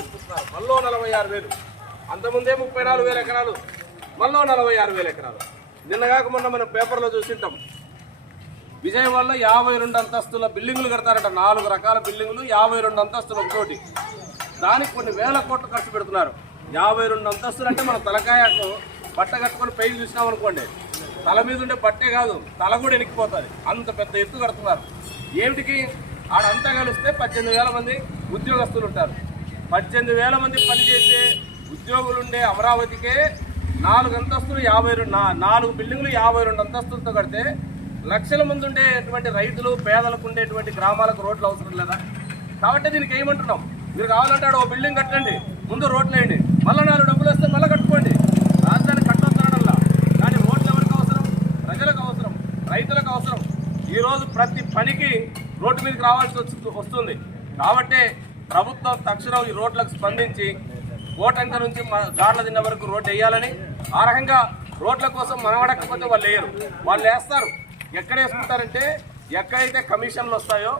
నలభై ఆరు వేలు. అంతకుముందే ముప్పై నాలుగు వేల ఎకరాలు. మళ్ళీ నలభై ఆరు వేల ఎకరాలు. నిన్నగాక మొన్న మనం పేపర్లో చూసింటాం. విజయవాడలో యాభై రెండు అంతస్తుల బిల్డింగులు కడతారట. నాలుగు రకాల బిల్డింగులు యాభై రెండు అంతస్తులు ఒకటోటి దానికి కొన్ని వేల కోట్లు ఖర్చు పెడుతున్నారు. యాభై రెండు అంతస్తులు అంటే మన తలకాయకు బట్ట కట్టుకొని పైకి చూసినాం అనుకోండి. తల మీద ఉండే బట్టే కాదు తల కూడా ఎనికిపోతుంది. అంత పెద్ద ఎత్తు కడుతున్నారు. ఏమిటికి? ఆడంతా కలిస్తే పద్దెనిమిది వేల మంది ఉద్యోగస్తులు ఉంటారు. పద్దెనిమిది వేల మంది పనిచేసే ఉద్యోగులు ఉండే అమరావతికే నాలుగు అంతస్తులు యాభై రెండు నాలుగు బిల్డింగులు యాభై రెండు అంతస్తులతో కడితే లక్షల మంది ఉండేటువంటి రైతులు పేదలకు ఉండేటువంటి గ్రామాలకు రోడ్లు అవసరం లేదా? కాబట్టి దీనికి ఏమంటున్నాం? మీరు కావాలంటే ఆడ ఓ బిల్డింగ్ కట్టండి ముందు రోడ్లు వేయండి. మళ్ళీ నాలుగు డబ్బులు వస్తే మళ్ళీ కట్టుకోండి. రాజధాని కట్టొద్దనడంలా. కానీ రోడ్లు ఎవరికి అవసరం? ప్రజలకు అవసరం రైతులకు అవసరం. ఈరోజు ప్రతి పనికి రోడ్డు మీదకి రావాల్సి వస్తుంది. కాబట్టి ప్రభుత్వం తక్షణం ఈ రోడ్లకు స్పందించి ఓటంక నుంచి మ- గార్ల దిన్న వరకు రోడ్డు వేయాలని ఆ రకంగా రోడ్ల కోసం మనం అడగకపోతే వాళ్ళు వేయరు. వాళ్ళు వేస్తారు. ఎక్కడ వేసుకుంటారంటే ఎక్కడైతే కమిషన్లు వస్తాయో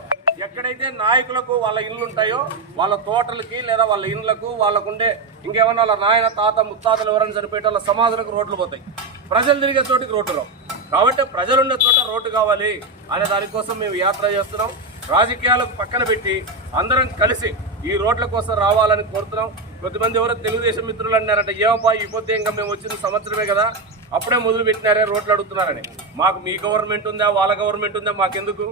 ఎక్కడైతే నాయకులకు వాళ్ళ ఇళ్ళు ఉంటాయో వాళ్ళ తోటలకి లేదా వాళ్ళ ఇళ్ళకు వాళ్ళకుండే ఇంకేమన్నా వాళ్ళ నాయన తాత ముత్తాతలు ఎవరైనా చనిపోయే వాళ్ళ సమాధులకు రోడ్లు పోతాయి. ప్రజలు తిరిగే చోటికి రోడ్డు రావు. కాబట్టి ప్రజలుండే చోట రోడ్డు కావాలి అనే దానికోసం మేము యాత్ర చేస్తున్నాం. రాజకీయాలకు పక్కన పెట్టి అందరం కలిసి ఈ రోడ్ల కోసం రావాలని కోరుతున్నాం. కొద్దిమంది ఎవరో తెలుగుదేశం మిత్రులు అన్నారంటే ఏమప్పా ఈ పొద్దు ఇంకా మేము వచ్చిన సంవత్సరమే కదా అప్పుడే మొదలు పెట్టినారే రోడ్లు అడుగుతున్నారని. మాకు మీ గవర్నమెంట్ ఉందా వాళ్ళ గవర్నమెంట్ ఉందా మాకెందుకు?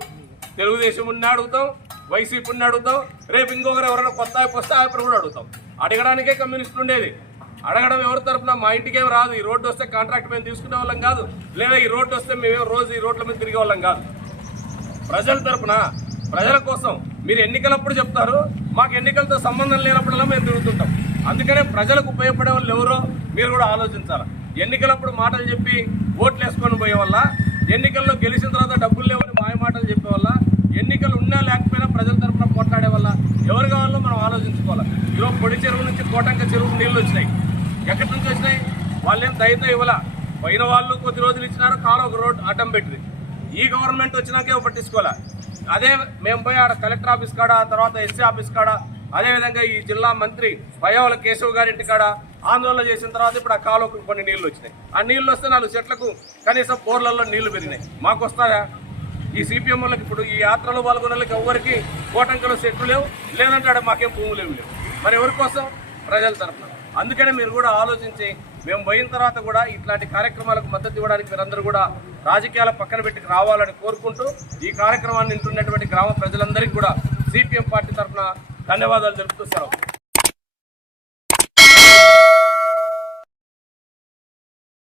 తెలుగుదేశం ఉన్న అడుగుతాం వైసీపీ ఉన్న అడుగుతాం రేపు ఇంకొకరు ఎవరైనా కొత్త వస్తే ఆయన కూడా అడుగుతాం. అడగడానికే కమ్యూనిస్టులు ఉండేది. అడగడం ఎవరి తరపున? మా ఇంటికి ఏం రాదు. ఈ రోడ్డు వస్తే కాంట్రాక్ట్ మేము తీసుకునే వాళ్ళం కాదు. లేదా ఈ రోడ్డు వస్తే మేము రోజు ఈ రోడ్ల మీద తిరిగే వాళ్ళం కాదు. ప్రజల తరపున ప్రజల కోసం మీరు ఎన్నికలప్పుడు చెప్తారు మాకు ఎన్నికలతో సంబంధం లేనప్పుడల్లా మేము తిరుగుతుంటాం. అందుకనే ప్రజలకు ఉపయోగపడే వాళ్ళు ఎవరో మీరు కూడా ఆలోచించాలి. ఎన్నికలప్పుడు మాటలు చెప్పి ఓట్లు వేసుకొని పోయే వల్ల ఎన్నికల్లో గెలిచిన తర్వాత డబ్బులు లేవని మాయ మాటలు చెప్పే వల్ల ఎన్నికలు ఉన్నా లేకపోయినా ప్రజల తరపున పోట్లాడే వల్ల ఎవరు కావాలో మనం ఆలోచించుకోవాలి. ఈరోజు పొడి చెరువు నుంచి కోటంక చెరువు నీళ్ళు వచ్చినాయి. ఎక్కడి నుంచి వచ్చినాయి? వాళ్ళేం దయతో ఇవ్వాల. పోయిన వాళ్ళు కొద్ది రోజులు ఇచ్చినారు కాలు ఒక రోడ్ అడ్డం పెట్టింది. ఈ గవర్నమెంట్ వచ్చినాకే పట్టించుకోవాలి అదే మేము పోయి ఆడ కలెక్టర్ ఆఫీస్ కాడ తర్వాత ఎస్సీ ఆఫీస్ కాడ అదేవిధంగా ఈ జిల్లా మంత్రి పయ్యవల కేశవ్ గారి ఇంటి కాడ ఆందోళన చేసిన తర్వాత ఇప్పుడు ఆ కాలువకు కొన్ని నీళ్ళు వచ్చినాయి. ఆ నీళ్ళు వస్తే నాలుగు చెట్లకు కనీసం పోర్లలో నీళ్ళు పెరిగినాయి. మాకు వస్తాయా? ఈ సిపిఎం వాళ్ళకి ఇప్పుడు ఈ యాత్రలో పాల్గొన్న వాళ్ళకి ఎవరికి కోటంకలో చెట్లు లేవు. లేదంటే ఆడ మాకేం భూములు లేవు లేవు. మరి ఎవరి కోసం? ప్రజల తరఫున అందుకనే మీరు కూడా ఆలోచించి మేము పోయిన తర్వాత కూడా ఇట్లాంటి కార్యక్రమాలకు మద్దతు ఇవ్వడానికి మీరందరూ కూడా రాజకీయాల పక్కన పెట్టి రావాలని కోరుకుంటూ ఈ కార్యక్రమాన్ని వింటున్నటువంటి గ్రామ ప్రజలందరికీ కూడా సిపిఎం పార్టీ తరఫున ధన్యవాదాలు తెలుపుతూ సెలవు.